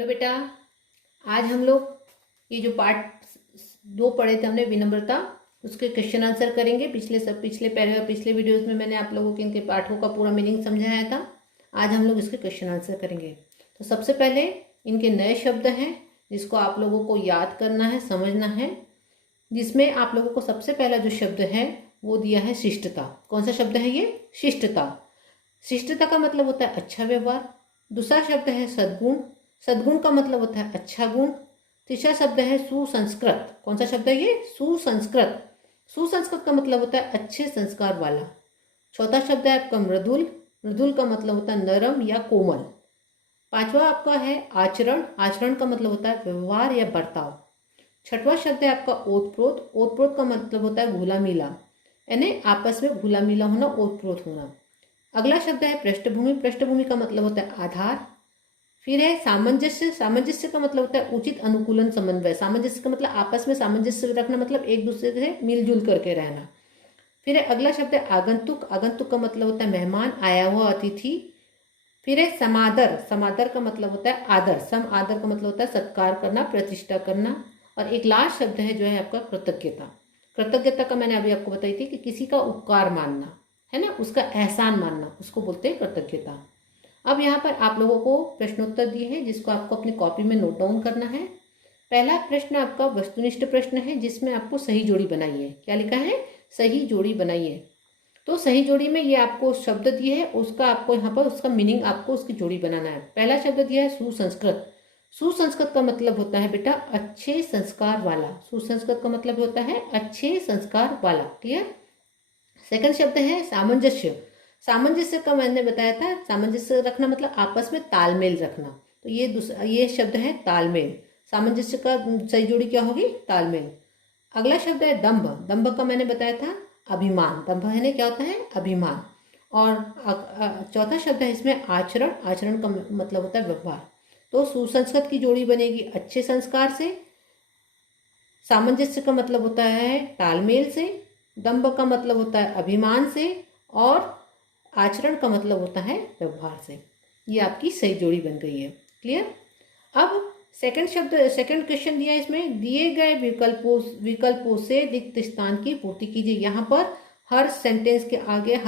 Hello बेटा, आज हम लोग ये जो पार्ट 2 पढ़े थे हमने विनम्रता, उसके क्वेश्चन आंसर करेंगे। पिछले वीडियोस में मैंने आप लोगों के इनके पाठों का पूरा मीनिंग समझाया था। आज हम लोग इसके क्वेश्चन आंसर करेंगे। तो सबसे पहले इनके नए शब्द हैं जिसको आप लोगों को याद करना है, समझना है। जिसमें आप लोगों को सबसे पहला जो शब्द है वो दिया है शिष्टता। कौन सा शब्द है ये? शिष्टता। शिष्टता का मतलब होता है अच्छा व्यवहार। दूसरा शब्द है सद्गुण। सद्गुण का मतलब होता है अच्छा गुण। तीसरा शब्द है सुसंस्कृत। कौन सा शब्द है ये? सुसंस्कृत। सुसंस्कृत का मतलब होता है अच्छे संस्कार वाला। चौथा शब्द है आपका मृदुल। मृदुल का मतलब होता है नरम या कोमल। पांचवा आपका है आचरण। आचरण का मतलब होता है व्यवहार या बर्ताव। छठवां शब्द है आपका ओतप्रोत। ओतप्रोत का मतलब होता है घुला मिला, यानी आपस में घुला मिला होना, ओतप्रोत होना। अगला शब्द है पृष्ठभूमि। पृष्ठभूमि का मतलब होता है आधार। फिर है सामंजस्य। सामंजस्य का मतलब होता है उचित अनुकूलन, समन्वय। सामंजस्य का मतलब आपस में सामंजस्य रखना, मतलब एक दूसरे से मिलजुल करके रहना। फिर है अगला शब्द है आगंतुक। आगंतुक का मतलब होता है मेहमान, आया हुआ अतिथि। फिर है समादर। समादर का मतलब होता है आदर। सम आदर का मतलब होता है सत्कार करना, प्रतिष्ठा करना। और एक लास्ट शब्द है जो है आपका कृतज्ञता। कृतज्ञता का मैंने अभी आपको बताई थी कि किसी का उपकार मानना, है ना, उसका एहसान मानना, उसको बोलते हैं कृतज्ञता। अब यहाँ पर आप लोगों को प्रश्नोत्तर दिए हैं जिसको आपको अपनी कॉपी में नोट डाउन करना है। पहला प्रश्न आपका वस्तुनिष्ठ प्रश्न है जिसमें आपको सही जोड़ी बनाई है। क्या लिखा है? सही जोड़ी बनाई है। तो सही जोड़ी में ये आपको शब्द दिए है, उसका आपको यहाँ पर उसका मीनिंग आपको उसकी जोड़ी बनाना है। पहला शब्द दिया है सुसंस्कृत। सुसंस्कृत का मतलब होता है बेटा अच्छे संस्कार वाला। सुसंस्कृत का मतलब होता है अच्छे संस्कार वाला। क्लियर? सेकंड शब्द है सामंजस्य। सामंजस्य का मैंने बताया था, सामंजस्य रखना मतलब आपस में तालमेल रखना। तो ये शब्द है तालमेल। सामंजस्य का सही जोड़ी क्या होगी? तालमेल। अगला शब्द है दंभ। दंभ का मैंने बताया था अभिमान। दंभ है ना, क्या होता है? अभिमान। और चौथा शब्द है इसमें आचरण। आचरण का मतलब होता है व्यवहार। तो सुसंस्कृत की जोड़ी बनेगी अच्छे संस्कार से। सामंजस्य का मतलब होता है तालमेल से। दंभ का मतलब होता है अभिमान से। और आचरण का मतलब होता है व्यवहार से। ये आपकी सही जोड़ी बन गई है। क्लियर? अब सेकंड क्वेश्चन दिया है, इसमें दिए गए विकल्पों से रिक्त स्थान की पूर्ति कीजिए। यहाँ पर हर सेंटेंस के आगे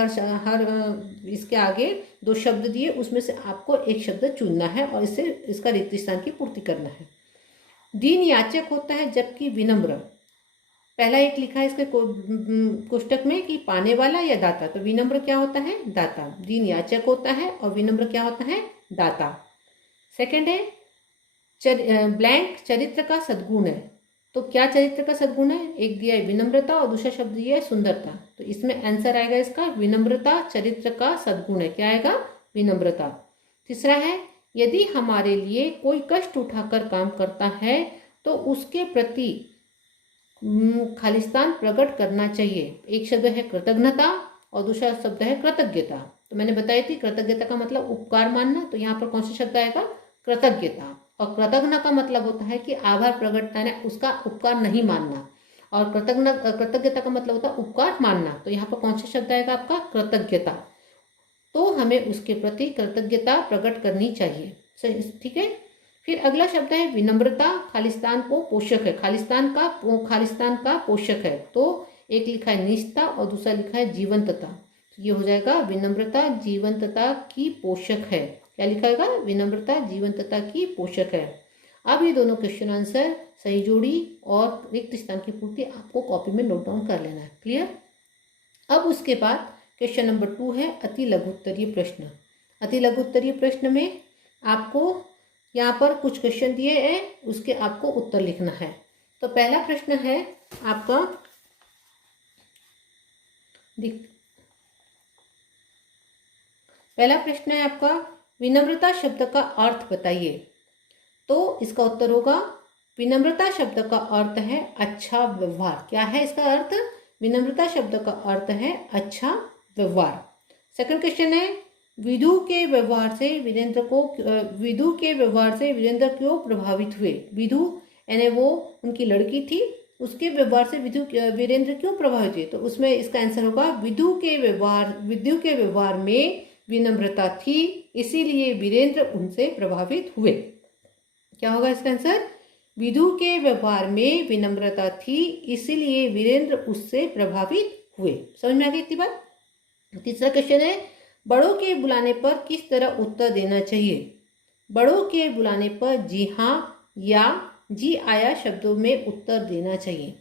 इसके आगे 2 शब्द दिए, उसमें से आपको एक शब्द चुनना है और इससे इसका रिक्त स्थान की पूर्ति करना है। दीन याचक होता है जबकि विनम्र। पहला एक लिखा है इसके कोष्टक में कि पाने वाला या दाता। तो विनम्र क्या होता है? दाता। दीन याचक होता है और विनम्र क्या होता है? दाता। सेकंड है ब्लैंक चरित्र का सद्गुण है। तो क्या चरित्र का सद्गुण है? एक दिया है विनम्रता और दूसरा शब्द दिया है सुंदरता। तो इसमें आंसर आएगा इसका विनम्रता चरित्र का सद्गुण है। क्या आएगा? विनम्रता। तीसरा है यदि हमारे लिए कोई कष्ट उठाकर काम करता है तो उसके प्रति खालिस्तान प्रकट करना चाहिए। एक शब्द है कृतज्ञता और दूसरा शब्द है कृतज्ञता। तो मैंने बताई थी कृतज्ञता का मतलब उपकार मानना, तो यहाँ पर कौन सा शब्द आएगा? कृतज्ञता। और कृतज्ञ का मतलब होता है कि आभार प्रकट करना, उसका उपकार नहीं मानना। और कृतज्ञता का मतलब होता है उपकार मानना। तो यहाँ पर कौन सा शब्द आएगा आपका? कृतज्ञता। तो हमें उसके प्रति कृतज्ञता प्रकट करनी चाहिए। ठीक है? फिर अगला शब्द है विनम्रता खालिस्तान को पोषक है। खालिस्तान का पोषक है। तो एक लिखा है निष्ठा और दूसरा लिखा है जीवंतता। तो ये हो जाएगा विनम्रता जीवंतता की पोषक है। क्या लिखा होगा? विनम्रता जीवंतता की पोषक है। अब ये दोनों क्वेश्चन आंसर, सही जोड़ी और रिक्त स्थान की पूर्ति आपको कॉपी में नोट डाउन कर लेना है। क्लियर? अब उसके बाद क्वेश्चन नंबर 2 है अति लघुत्तरीय प्रश्न। अति लघुत्तरीय प्रश्न में आपको यहाँ पर कुछ क्वेश्चन दिए हैं, उसके आपको उत्तर लिखना है। तो पहला प्रश्न है आपका, पहला प्रश्न है आपका विनम्रता शब्द का अर्थ बताइए। तो इसका उत्तर होगा विनम्रता शब्द का अर्थ है अच्छा व्यवहार। क्या है इसका अर्थ? विनम्रता शब्द का अर्थ है अच्छा व्यवहार। सेकंड क्वेश्चन है विधु के व्यवहार से वीरेंद्र क्यों प्रभावित हुए? विधु यानी वो उनकी लड़की थी, उसके व्यवहार से वीरेंद्र क्यों प्रभावित हुए? तो उसमें इसका आंसर होगा विधु के व्यवहार में विनम्रता थी, इसीलिए वीरेंद्र उनसे प्रभावित हुए। क्या होगा इसका आंसर? विधु के व्यवहार में विनम्रता थी, इसलिए वीरेंद्र उससे प्रभावित हुए। समझ में आ गई इतनी बात? तीसरा क्वेश्चन है, बड़ों के बुलाने पर किस तरह उत्तर देना चाहिए? बड़ों के बुलाने पर जी हाँ या जी आया शब्दों में उत्तर देना चाहिए।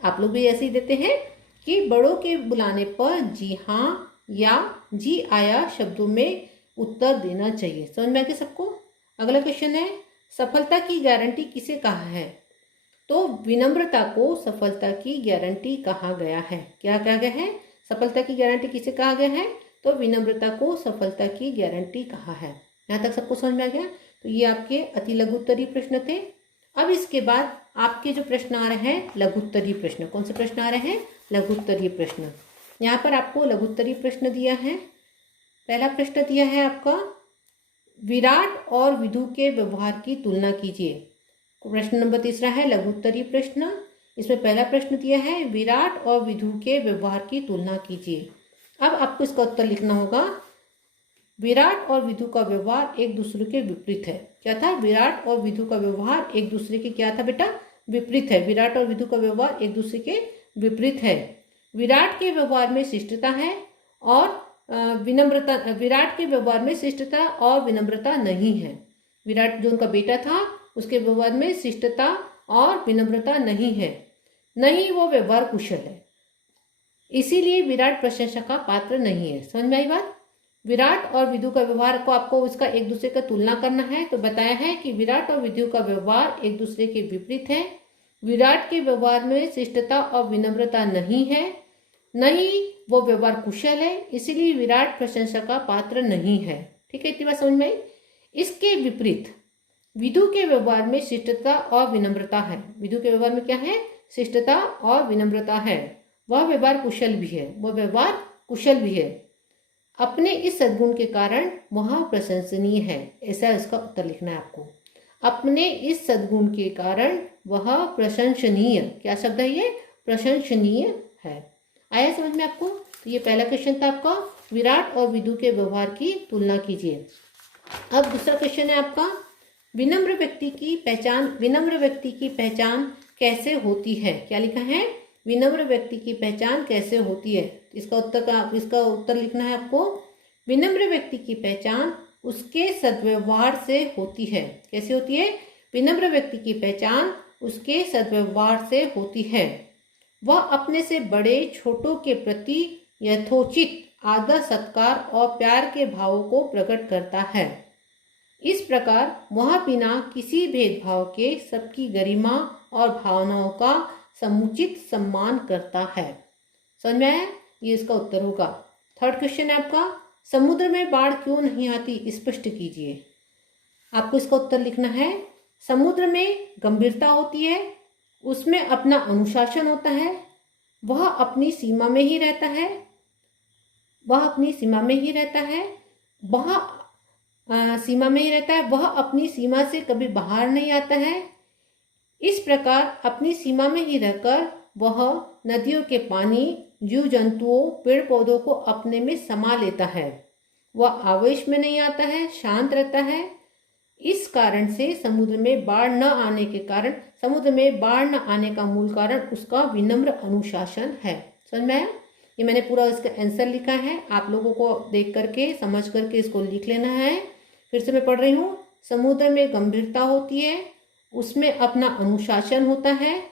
आप लोग भी ऐसे ही देते हैं कि बड़ों के बुलाने पर जी हाँ या जी आया शब्दों में उत्तर देना चाहिए। समझ में आ गया सबको? अगला क्वेश्चन है, सफलता की गारंटी किसे कहा है? तो विनम्रता को सफलता की गारंटी कहा गया है। क्या कहा गया है? सफलता की गारंटी किसे कहा गया है? तो विनम्रता को सफलता की गारंटी कहा है। यहाँ तक सबको समझ में आ गया? तो ये आपके अति लघुत्तरीय प्रश्न थे। अब इसके बाद आपके जो प्रश्न आ रहे हैं लघुत्तरीय प्रश्न। कौन से प्रश्न आ रहे हैं? लघुत्तरीय प्रश्न। यहाँ पर आपको लघुत्तरीय प्रश्न दिया है। पहला प्रश्न दिया है आपका, विराट और विदु के व्यवहार की तुलना कीजिए। प्रश्न नंबर तीसरा है लघुत्तरीय प्रश्न। इसमें पहला प्रश्न दिया है, विराट और विदु के व्यवहार की तुलना कीजिए। अब आपको इसका उत्तर लिखना होगा, विराट और विदु का व्यवहार एक दूसरे के विपरीत है। क्या था? विराट और विदु का व्यवहार एक दूसरे के क्या था बेटा? विपरीत है। विराट और विदु का व्यवहार एक दूसरे के विपरीत है। विराट के व्यवहार में शिष्टता है और विनम्रता। विराट के व्यवहार में शिष्टता और विनम्रता नहीं है। विराट जो उनका बेटा था उसके व्यवहार में शिष्टता और विनम्रता नहीं है, नहीं वो व्यवहार कुशल है, इसीलिए विराट प्रशंसा का पात्र नहीं है। समझ में आई बात? विराट और विदु का व्यवहार को आपको उसका एक दूसरे का तुलना करना है। तो बताया है कि विराट और विदु का व्यवहार एक दूसरे के विपरीत है। विराट के व्यवहार में शिष्टता और विनम्रता नहीं है, नहीं वो व्यवहार कुशल है, इसीलिए विराट प्रशंसा का पात्र नहीं है। ठीक है, इतनी बात समझ में आई? इसके विपरीत विदु के व्यवहार में शिष्टता और विनम्रता है। विदु के व्यवहार में क्या है? शिष्टता और विनम्रता है। वह व्यवहार कुशल भी है, वह व्यवहार कुशल भी है। अपने इस सद्गुण के कारण वह प्रशंसनीय है। ऐसा इसका उत्तर लिखना है आपको। अपने इस सद्गुण के कारण वह प्रशंसनीय, क्या शब्द है ये? प्रशंसनीय है। आया समझ में आपको? तो ये पहला क्वेश्चन था आपका, विराट और विदु के व्यवहार की तुलना कीजिए। अब दूसरा क्वेश्चन है आपका, विनम्र व्यक्ति की पहचान। विनम्र व्यक्ति की पहचान कैसे होती है? क्या लिखा है? विनम्र व्यक्ति की पहचान कैसे होती है? इसका उत्तर लिखना है आपको। विनम्र व्यक्ति की पहचान उसके सद्व्यवहार से होती है। कैसे होती है? विनम्र व्यक्ति की पहचान उसके सद्व्यवहार से होती है। वह अपने से बड़े छोटों के प्रति यथोचित आदर सत्कार और प्यार के भावों को प्रकट करता है। इस प्रकार वह बिना किसी भेदभाव के सबकी गरिमा और भावनाओं का समुचित सम्मान करता है। समझ में आया? ये इसका उत्तर होगा। थर्ड क्वेश्चन है आपका, समुद्र में बाढ़ क्यों नहीं आती? स्पष्ट कीजिए। आपको इसका उत्तर लिखना है। समुद्र में गंभीरता होती है, उसमें अपना अनुशासन होता है, वह अपनी सीमा में ही रहता है, वह अपनी सीमा में ही रहता है, वह सीमा में ही रहता है, वह अपनी सीमा से कभी बाहर नहीं आता है। इस प्रकार अपनी सीमा में ही रहकर वह नदियों के पानी, जीव जंतुओं, पेड़ पौधों को अपने में समा लेता है। वह आवेश में नहीं आता है, शांत रहता है। इस कारण से समुद्र में बाढ़ न आने का मूल कारण उसका विनम्र अनुशासन है। समझ में आया? ये मैंने पूरा इसका आंसर लिखा है, आप लोगों को देख करके समझ करके इसको लिख लेना है। फिर से मैं पढ़ रही हूँ। समुद्र में गंभीरता होती है, उसमें अपना अनुशासन होता है,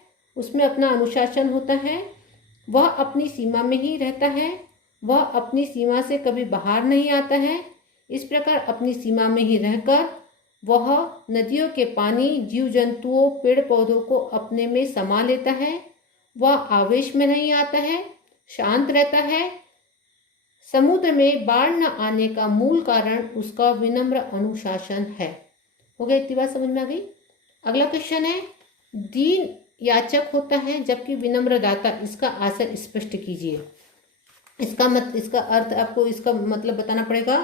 वह अपनी सीमा में ही रहता है, वह अपनी सीमा से कभी बाहर नहीं आता है। इस प्रकार अपनी सीमा में ही रहकर वह नदियों के पानी, जीव जंतुओं, पेड़ पौधों को अपने में समा लेता है। वह आवेश में नहीं आता है, शांत रहता है। समुद्र में बाढ़ न आने का मूल कारण उसका विनम्र अनुशासन है। हो गया? इतनी बात समझ में आ गई? अगला क्वेश्चन है, दीन याचक होता है जबकि विनम्र दाता, इसका आंसर स्पष्ट कीजिए। इसका अर्थ आपको इसका मतलब बताना पड़ेगा।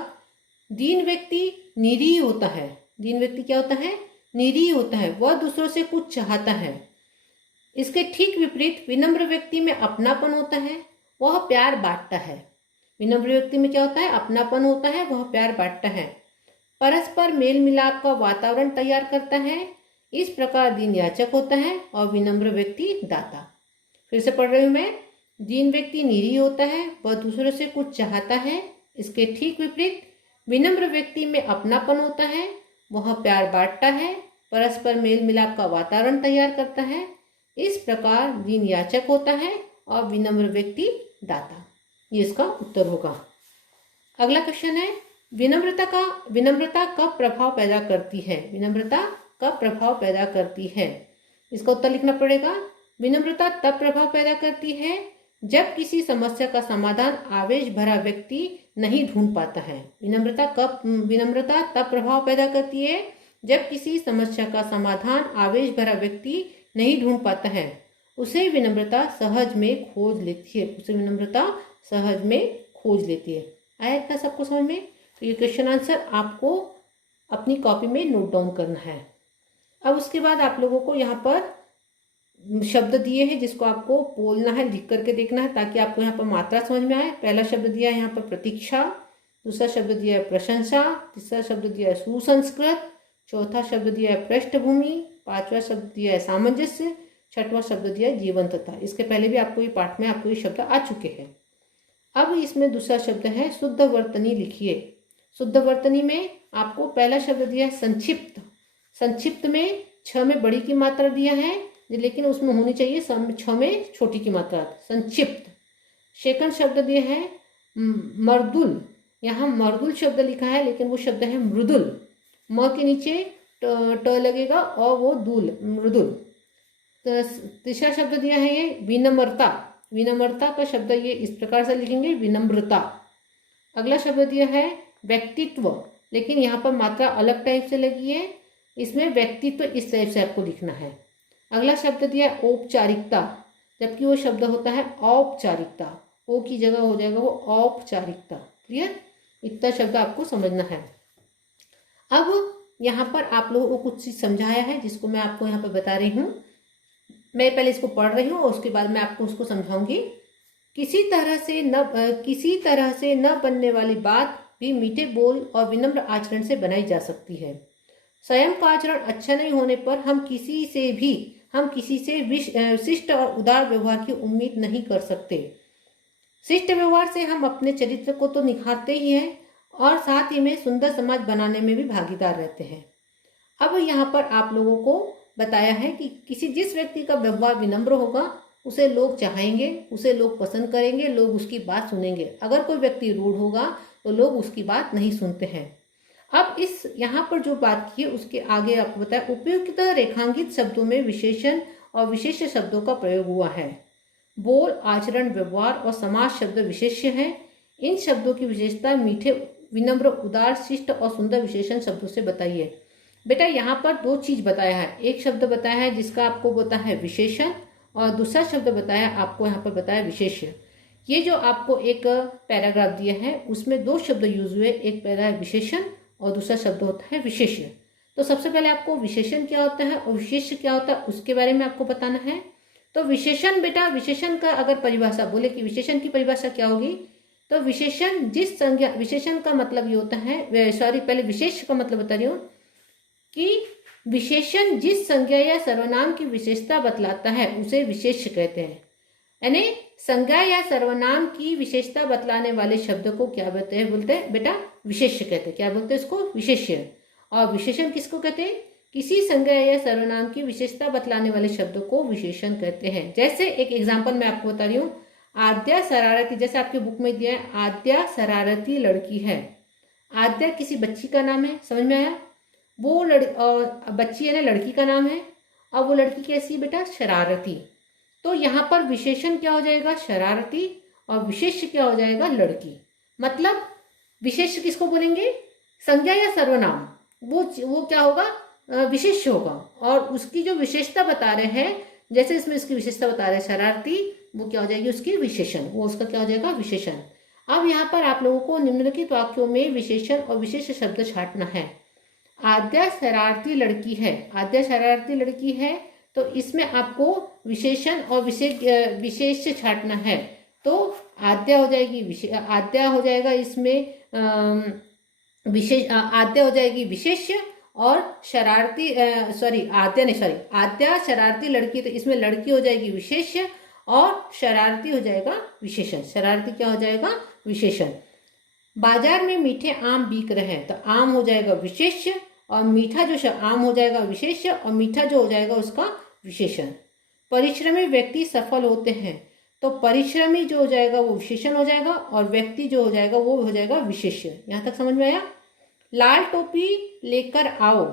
दीन व्यक्ति निरीह होता है। दीन व्यक्ति क्या होता है? निरीह होता है, वह दूसरों से कुछ चाहता है। इसके ठीक विपरीत विनम्र व्यक्ति में अपनापन होता है, वह प्यार बांटता है। विनम्र व्यक्ति में क्या होता है? अपनापन होता है, वह प्यार बांटता है, परस्पर मेल मिलाप का वातावरण तैयार करता है, इस प्रकार दीन याचक होता है और विनम्र व्यक्ति दाता। फिर से पढ़ रही हूँ मैं। दीन व्यक्ति निरीह होता है, वह दूसरों से कुछ चाहता है। इसके ठीक विपरीत विनम्र व्यक्ति में अपनापन होता है, वह प्यार बांटता है, परस्पर मेल मिलाप का वातावरण तैयार करता है। इस प्रकार दीन याचक होता है और विनम्र व्यक्ति दाता। ये इसका उत्तर होगा। अगला क्वेश्चन है, विनम्रता कब प्रभाव पैदा करती है? विनम्रता कब प्रभाव पैदा करती है? इसका उत्तर लिखना पड़ेगा। विनम्रता तब प्रभाव पैदा करती है जब किसी समस्या का समाधान आवेश भरा व्यक्ति नहीं ढूंढ पाता है। विनम्रता तब प्रभाव पैदा करती है जब किसी समस्या का समाधान आवेश भरा व्यक्ति नहीं ढूंढ पाता है। उसे विनम्रता सहज में खोज लेती है। आया था सबको समझ में? तो ये क्वेश्चन आंसर आपको अपनी कॉपी में नोट डाउन करना है। अब उसके बाद आप लोगों को यहाँ पर शब्द दिए हैं जिसको आपको बोलना है, लिख करके देखना है ताकि आपको यहाँ पर मात्रा समझ में आए। पहला शब्द दिया है यहाँ पर प्रतीक्षा, दूसरा शब्द दिया है प्रशंसा, तीसरा शब्द दिया है सुसंस्कृत, चौथा शब्द दिया है पृष्ठभूमि, पांचवा शब्द दिया है सामंजस्य, छठवां शब्द दिया है जीवंतता। इसके पहले भी आपको ये पाठ में आपको ये शब्द आ चुके हैं। अब इसमें दूसरा शब्द है शुद्ध वर्तनी लिखिए। शुद्ध वर्तनी में आपको पहला शब्द दिया है संक्षिप्त। संक्षिप्त में 6 में बड़ी की मात्रा दिया है, लेकिन उसमें होनी चाहिए 6 में छोटी की मात्रा, संक्षिप्त। सेकंड शब्द दिया है मर्दुल। यहाँ मर्दुल शब्द लिखा है लेकिन वो शब्द है मृदुल। म के नीचे ट लगेगा और वो दूल, मृदुल। तीसरा शब्द दिया है ये विनम्रता। विनम्रता का शब्द ये इस प्रकार से लिखेंगे, विनम्रता। अगला शब्द दिया है व्यक्तित्व, लेकिन यहाँ पर मात्रा अलग टाइप से लगी है, इसमें व्यक्तित्व इस टाइप से आपको लिखना है। अगला शब्द दिया है औपचारिकता, जबकि वो शब्द होता है औपचारिकता। ओ की जगह हो जाएगा वो औपचारिकता। क्लियर? इतना शब्द आपको समझना है। अब यहाँ पर आप लोगों को कुछ चीज़ समझाया है जिसको मैं आपको यहाँ पर बता रही हूँ। मैं पहले इसको पढ़ रही हूँ और उसके बाद मैं आपको उसको समझाऊंगी। किसी तरह से न बनने वाली बात भी मीठे बोल और विनम्र आचरण से बनाई जा सकती है। स्वयं का आचरण अच्छा नहीं होने पर हम किसी से शिष्ट और उदार व्यवहार की उम्मीद नहीं कर सकते। शिष्ट व्यवहार से हम अपने चरित्र को तो निखारते ही हैं और साथ ही में सुंदर समाज बनाने में भी भागीदार रहते हैं। अब यहाँ पर आप लोगों को बताया है कि जिस व्यक्ति का व्यवहार विनम्र होगा उसे लोग चाहेंगे, उसे लोग पसंद करेंगे, लोग उसकी बात सुनेंगे। अगर कोई व्यक्ति रूढ़ होगा तो लोग उसकी बात नहीं सुनते हैं। अब इस यहाँ पर जो बात की है उसके आगे आपको बताया, उपयुक्त रेखांकित शब्दों में विशेषण और विशेष शब्दों का प्रयोग हुआ है। बोल, आचरण, व्यवहार और समाज शब्द विशेष्य हैं। इन शब्दों की विशेषता मीठे, विनम्र, उदार, शिष्ट और सुंदर विशेषण शब्दों से बताइए। बेटा यहाँ पर 2 चीज बताया है। एक शब्द बताया है जिसका आपको होता है विशेषण और दूसरा शब्द बताया आपको यहाँ पर बताया विशेष्य। ये जो आपको एक पैराग्राफ दिया है उसमें 2 शब्द यूज हुए, एक पैरा है विशेषण और दूसरा शब्द होता है विशेष्य। तो सबसे पहले आपको विशेषण क्या होता है और विशेष्य क्या होता है उसके बारे में आपको बताना है। तो विशेषण, बेटा विशेषण का अगर परिभाषा बोले कि विशेषण की परिभाषा क्या होगी, तो विशेषण जिस संज्ञा, विशेषण का मतलब ये होता है, पहले विशेष का मतलब बता रही हूँ कि विशेषण जिस संज्ञा या सर्वनाम की विशेषता बतलाता है उसे विशेष्य कहते हैं। यानी संज्ञा या सर्वनाम की विशेषता बतलाने वाले शब्द को क्या बोलते हैं बेटा विशेष्य कहते हैं। क्या बोलते हैं इसको? विशेष्य। और विशेषण किसको कहते हैं? किसी संज्ञा या सर्वनाम की विशेषता बतलाने वाले शब्द को विशेषण कहते हैं। जैसे एक एग्जाम्पल मैं आपको बता रही हूँ, आद्या शरारती, जैसे आपके बुक में दिया है आद्या शरारती लड़की है। आद्या किसी बच्ची का नाम है, समझ में आया? वो बच्ची है ना, लड़की का नाम है और वो लड़की कैसी है बेटा? शरारती। तो यहाँ पर विशेषण क्या हो जाएगा? शरारती, और विशेष्य क्या हो जाएगा? लड़की। मतलब विशेष्य किसको बोलेंगे? संज्ञा या सर्वनाम, वो क्या होगा? विशेष्य होगा। और उसकी जो विशेषता बता रहे हैं, जैसे इसमें इसकी विशेषता बता रहे हैं शरारती, वो क्या हो जाएगी? उसकी विशेषण, वो उसका क्या हो जाएगा? विशेषण। अब यहाँ पर आप लोगों को निम्नलिखित वाक्यों में विशेषण और विशेष शब्द छांटना है। आद्या शरारती लड़की है, आद्या शरारती लड़की है, तो इसमें आपको विशेषण और विशेष छांटना है। तो आद्या हो जाएगी आद्या हो जाएगा इसमें आद्या हो जाएगी विशेष्य और शरारती आद्या शरारती लड़की, तो इसमें लड़की हो जाएगी विशेष्य और शरारती हो जाएगा विशेषण। शरारती क्या हो जाएगा? विशेषण। बाजार में मीठे आम बिक रहे हैं, तो आम हो जाएगा विशेष्य और मीठा जो आम हो जाएगा विशेष्य और मीठा जो हो जाएगा उसका विशेषण। परिश्रमी व्यक्ति सफल होते हैं, तो परिश्रमी जो हो जाएगा वो विशेषण हो जाएगा और व्यक्ति जो हो जाएगा वो हो जाएगा विशेष्य। यहाँ तक समझ में आया? लाल टोपी लेकर आओ,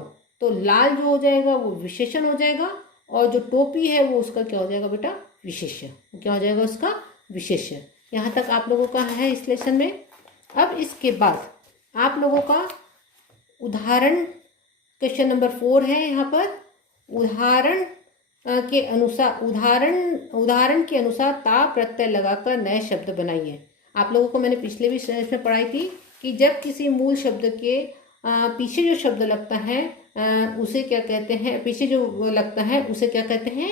तो लाल जो हो जाएगा वो विशेषण हो जाएगा और जो टोपी है वो उसका क्या हो जाएगा बेटा? विशेष्य। क्या हो जाएगा उसका? विशेष्य। यहाँ तक आप लोगों का है इस लेसन में। अब इसके बाद आप लोगों का उदाहरण क्वेश्चन नंबर 4 है। यहाँ पर उदाहरण के अनुसार ता प्रत्यय लगाकर नए शब्द बनाइए। आप लोगों को मैंने पिछले भी सेशन में पढ़ाई थी कि जब किसी मूल शब्द के पीछे जो शब्द लगता है उसे क्या कहते हैं? पीछे जो लगता है उसे क्या कहते हैं?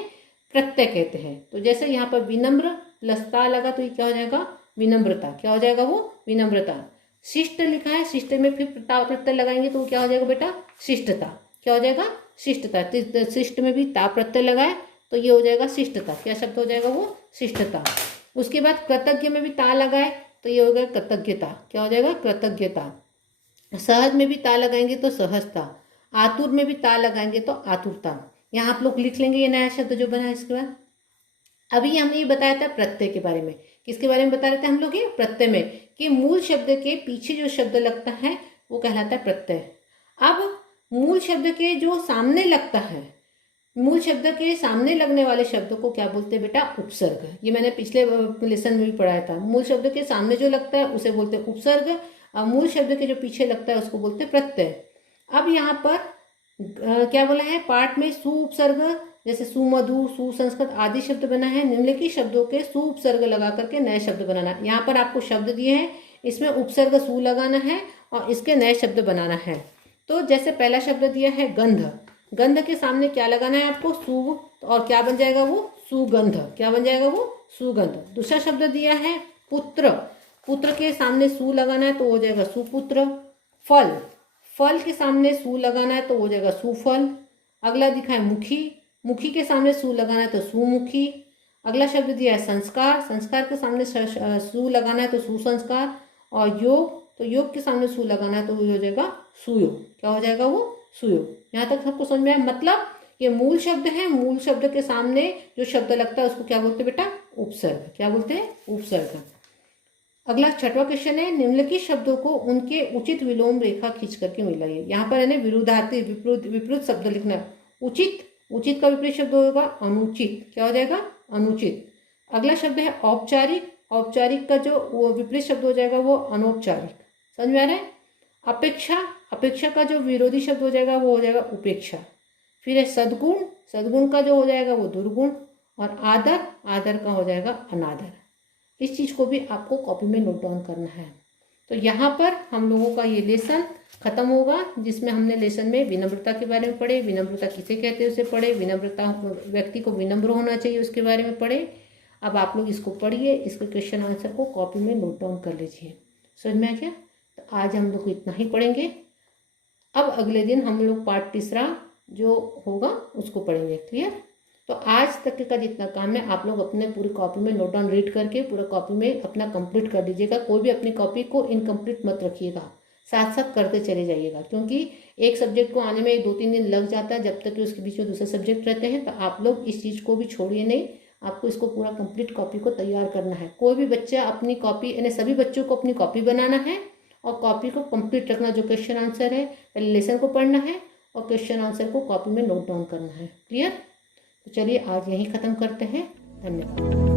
प्रत्यय कहते हैं। तो जैसे यहाँ पर विनम्र लस्ता लगा तो ये क्या हो जाएगा? विनम्रता। क्या हो जाएगा वो? विनम्रता। शिष्ट लिखा है, शिष्ट में फिर ता प्रत्यय लगाएंगे तो क्या हो जाएगा बेटा? शिष्टता। क्या हो जाएगा? शिष्टता। शिष्ट में भी ता प्रत्यय लगाए तो ये हो जाएगा शिष्टता। क्या शब्द हो जाएगा वो? शिष्टता। उसके बाद कृतज्ञ में भी ता लगाए तो ये हो गया कृतज्ञता। क्या हो जाएगा? कृतज्ञता। सहज में भी ता लगाएंगे तो सहजता। आतुर में भी ता लगाएंगे तो आतुरता। यहाँ आप लोग लिख लेंगे ये नया शब्द जो बना है। इसके बाद अभी हमने ये बताया था प्रत्यय के बारे में। किसके बारे में बता रहे थे हम लोग? ये प्रत्यय में कि मूल शब्द के पीछे जो शब्द लगता है वो कहलाता है प्रत्यय। अब मूल शब्द के जो सामने लगता है, मूल शब्द के सामने लगने वाले शब्द को क्या बोलते हैं बेटा? उपसर्ग। ये मैंने पिछले लेसन में भी पढ़ाया था। मूल शब्द के सामने जो लगता है उसे बोलते हैं उपसर्ग, मूल शब्द के जो पीछे लगता है उसको बोलते हैं प्रत्यय। अब यहाँ पर क्या बोला है? पाठ में सु उपसर्ग, जैसे सुमधु, सुसंस्कृत आदि शब्द बना है। निम्नलिखित शब्दों के सु उपसर्ग लगा करके नए शब्द बनाना। यहाँ पर आपको शब्द दिए हैं, इसमें उपसर्ग सु लगाना है और इसके नए शब्द बनाना है। तो जैसे पहला शब्द दिया है गंध, गंध के सामने क्या लगाना है आपको? सु, और क्या बन जाएगा वो? सुगंध। क्या बन जाएगा वो? सुगंध। दूसरा शब्द दिया है पुत्र, पुत्र के सामने सु लगाना है तो हो जाएगा सुपुत्र। फल, फल के सामने सु लगाना है तो हो जाएगा सुफल। अगला दिखा है मुखी, मुखी के सामने सु लगाना है तो सुमुखी। अगला शब्द दिया है संस्कार, संस्कार के सामने सु लगाना है तो सुसंस्कार। और योग, तो योग के सामने सु लगाना है तो हो जाएगा सुयोग। क्या हो जाएगा वो? सुयोग। यहाँ तक सबको समझ में आया? मतलब ये मूल शब्द है, मूल शब्द के सामने जो शब्द लगता है उसको क्या बोलते हैं बेटा? उपसर्ग। क्या बोलते हैं? उपसर्ग। अगला 6वां क्वेश्चन है, निम्नलिखित शब्दों को उनके उचित विलोम रेखा खींच करके मिलाइए। यहाँ पर है ना विरुद्धार्थी विपरीत शब्द लिखना है। उचित, उचित का विपरीत शब्द होगा अनुचित। क्या हो जाएगा? अनुचित। अगला शब्द है औपचारिक, औपचारिक का जो विपरीत शब्द हो जाएगा वो अनौपचारिक। समझ में आ रहा है? अपेक्षा, अपेक्षा का जो विरोधी शब्द हो जाएगा वो हो जाएगा उपेक्षा। फिर है सद्गुण, सद्गुण का जो हो जाएगा वो दुर्गुण। और आदर, आदर का हो जाएगा अनादर। इस चीज़ को भी आपको कॉपी में नोट डाउन करना है। तो यहाँ पर हम लोगों का ये लेसन खत्म होगा, जिसमें हमने लेसन में विनम्रता के बारे में पढ़े, विनम्रता किसे कहते हैं उसे पढ़े, विनम्रता व्यक्ति को विनम्र होना चाहिए उसके बारे में पढ़े। अब आप लोग इसको पढ़िए, इसके क्वेश्चन आंसर को कॉपी में नोट डाउन कर लीजिए। समझ में आ गया? तो आज हम लोग इतना ही पढ़ेंगे। अब अगले दिन हम लोग पार्ट तीसरा जो होगा उसको पढ़ेंगे। क्लियर? तो आज तक का जितना काम है आप लोग अपने पूरी कॉपी में नोट डाउन रीड करके पूरा कॉपी में अपना कंप्लीट कर दीजिएगा। कोई भी अपनी कॉपी को इनकम्प्लीट मत रखिएगा, साथ साथ करते चले जाइएगा, क्योंकि एक सब्जेक्ट को आने में 2-3 दिन लग जाता है, जब तक कि उसके बीच में दूसरे सब्जेक्ट रहते हैं। तो आप लोग इस चीज़ को भी छोड़िए नहीं, आपको इसको पूरा कंप्लीट कॉपी को तैयार करना है। कोई भी बच्चा अपनी कॉपी, यानी सभी बच्चों को अपनी कॉपी बनाना है और कॉपी को कंप्लीट रखना। जो क्वेश्चन आंसर है पहले लेसन को पढ़ना है और क्वेश्चन आंसर को कॉपी में नोट डाउन करना है। क्लियर? तो चलिए आज यहीं ख़त्म करते हैं। धन्यवाद।